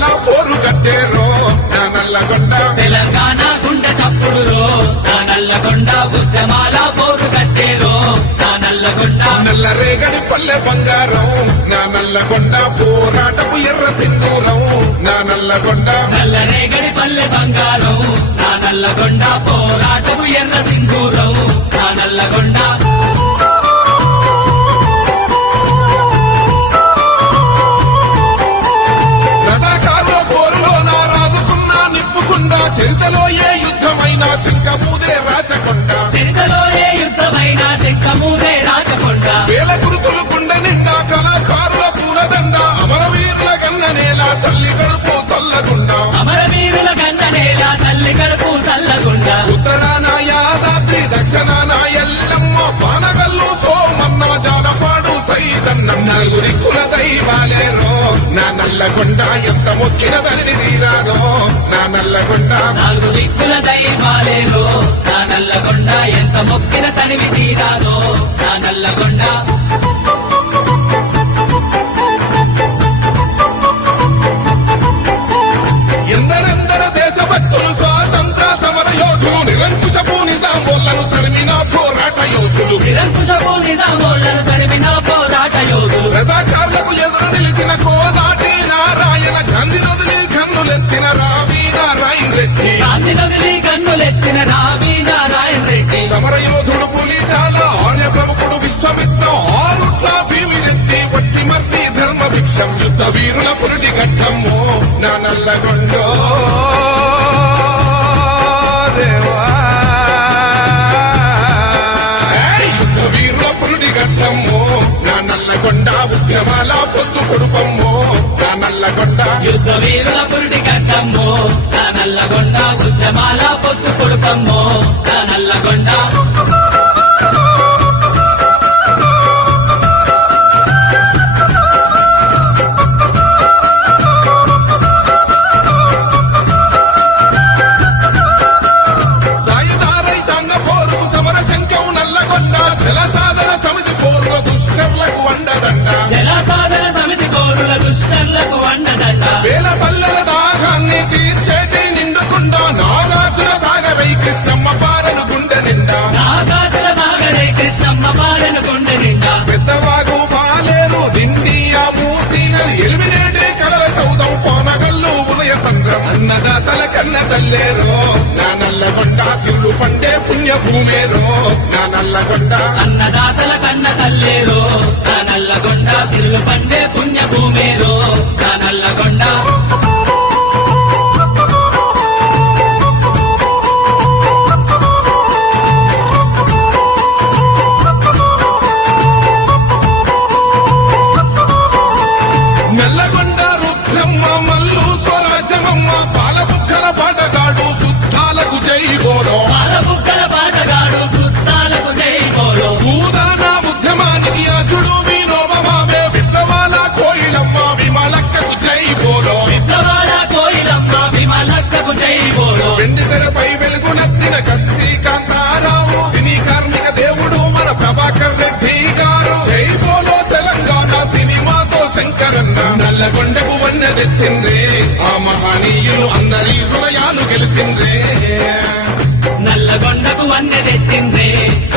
ఉద్యమాల పోరు కట్టేరో నా నల్లగొండ తెలంగాణ గుండె చప్పుడురో నా నల్లగొండ ఉద్యమాల పోరు కట్టేరో నా నల్లగొండ నల్లరేగడి పల్లె బంగారం నా నల్లగొండ పోరాటపు ఎర్ర సింధూరం నా నల్లగొండ నల్లరేగడి పల్లె బంగారం నా నల్లగొండ పోరాటము ఎర్ర సింధూరం నా నల్లగొండ చరితలో ఏ యుద్ధమైనా శంఖమూదే రాచకొండ చరితలో ఏ యుద్ధమైనా శంఖమూదే రాచకొండ వేల గురుతులు గుండె నిండా కళాకారుల పూలదండ అమరవీరుల గన్న నేల తల్లి గడుపు చల్లగుండ అమరవీరుల గన్న నేల తల్లి గడుపు చల్లగుండ ఉత్తరాన యాదాద్రి దక్షిణాన ఎల్లమ్మ పానగల్లు సోమన్న జానపాడు సైదన్నం నలుగురి కుల దైవాలేరో నా నల్లగొండ ఎంత మొక్కిన తల్లి తీరారో నా నల్లగొండ నాలుగు దిక్కుల దైవాలేరో నా నల్లగొండ ఎంత మొక్కిన తనివి తీరాదో నా నల్లగొండ ఎందరెందర దేశభక్తులు స్వాతంత్ర సమర యోధులు నిరంకుశపు నిజామోళ్లను తరిమిన పోరాట యోధులు నిరంకుశపు నిజామోళ్లను తరిమిన పోరాట యోధులు రజాకార్లకు ఎదురు నిలిచిన కోదాటి నారాయణ గాంధీ నదులు కన్నులెత్తిన రావి నారాయణ రెడ్డి గాంధీ నదులు కన్నులెత్తిన రావి నారాయణ రెడ్డి సమరయోధుడు పులిజాల ఆర్య ప్రముఖుడు విశ్వమిత్ర ఆరుట్ల భీమిరెడ్డి వట్టి మర్తి ధర్మ భిక్షం యుద్ధ వీరుల పురుటి ఘట్టము నా నల్లగొండో దేవా యుద్ధ వీరుల పురుటి ఘట్టము నా నల్లగొండ ఉద్యమాల పొద్దు పొడుపమ్ము నా నల్లగొండ యుద్ధ వీరుల పురుటి ఘట్టము నా నల్లగొండ ఉద్యమాల పొద్దు పొడుపమ్ము నా నల్లగొండ వేల పల్లెల దాహాన్ని తీర్చేటి నిండుకుండా నాగాసుల సాగరై కృష్ణమ్మ పాలన గుండె నిండా నాగాసుల సాగరై కృష్ణమ్మ పాలన గుండె నిండా పెద్దవాగు పాలేరు దిండియా మూసిన ఎలిమినేటే కలల సౌదం పోనగల్లు ఉదయ సంద్రం అన్నదాతల కన్న తల్లేరో నా నల్లగొండ తిరులు పండే పుణ్యభూమేరో నా నల్లగొండ అన్నదాతల కన్న తల్లేరో నా నల్లగొండ తిరులు పండే పుణ్యభూమేరో నా నల్లగొండ నల్లగొండ రుద్రమ్మ మల్లు స్వరాజమమ్మ పాలబుక్కల పాటగాడు సుత్తాలకు జై బోలో పాలబుక్కల పాటగాడు సుత్తాలకు జై బోలో భూదాన ఉద్యమానికి అచుడు వీరోమమావే విత్తవాల కోయిలమ్మ విమలక్కకు జై బోలో విత్తవాల కోయిలమ్మ విమలక్కకు జై బోలో వెండి తెరపై వెలుగునెత్తిన కత్తి కాంతారావు సినీ కార్మిక దేవుడు మన ప్రభాకర్ రెడ్డి గారు జై బోలో తెలంగాణ సినిమాతో శంకరన్న నల్లగొండకు వన్న తెచ్చిందే ఆ మహనీయులు అందరి హృదయాలు గెలిచిందే నల్లగొండకు వన్నె తెచ్చిందే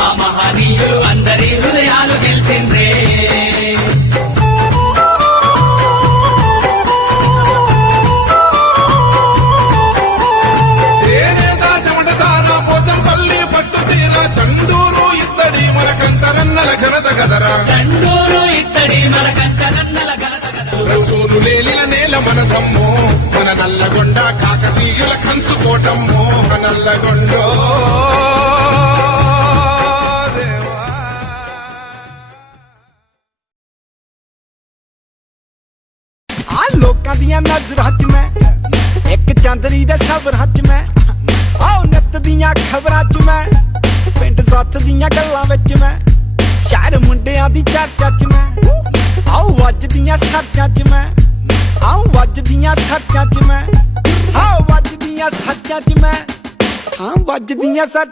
ఆ మహనీయులు అందరి హృదయాలు గెలిచిందే చేనేత చెమటదార పోచంపల్లి పట్టు చీర చందూరు ఇత్తడి మన కంతరన్నల ఘనత గదరా చండూరు ఇత్తడి మన కంచనన్నల ఘనత గదరా రసూలు లేలిన నేల మన దమ్ము మన నల్లగొండ కాకతీయుల కంచుకోటమ్ము మన నల్లగొండో దేవా. ਆ ਲੋਕਾਂ ਦੀਆਂ ਨਜ਼ਰਾਂ 'ਚ ਮੈਂ ਇੱਕ ਚੰਦਰੀ ਦੇ ਸਬਰਾਂ 'ਚ ਮੈਂ ਆਓ ਨਿੱਤ ਦੀਆਂ ਖਬਰਾਂ 'ਚ ਮੈਂ ਪਿੰਡ ਸੱਥ ਦੀਆਂ ਗੱਲਾਂ ਵਿੱਚ ਮੈਂ ਸ਼ਹਿਰ ਮੁੰਡਿਆਂ ਦੀ ਚਰਚਾ 'ਚ ਮੈਂ ਆਓ ਵੱਜਦੀਆਂ ਸਰਚਾਂ 'ਚ ਮੈਂ ਆਓ ਵੱਜਦੀਆਂ ਸਰਚਾਂ 'ਚ ਮੈਂ ਆਓ ਵੱਜਦੀਆਂ ਸੱਚਾਂ 'ਚ ਮੈਂ ਵੱਜਦੀਆਂ ਸੱਚ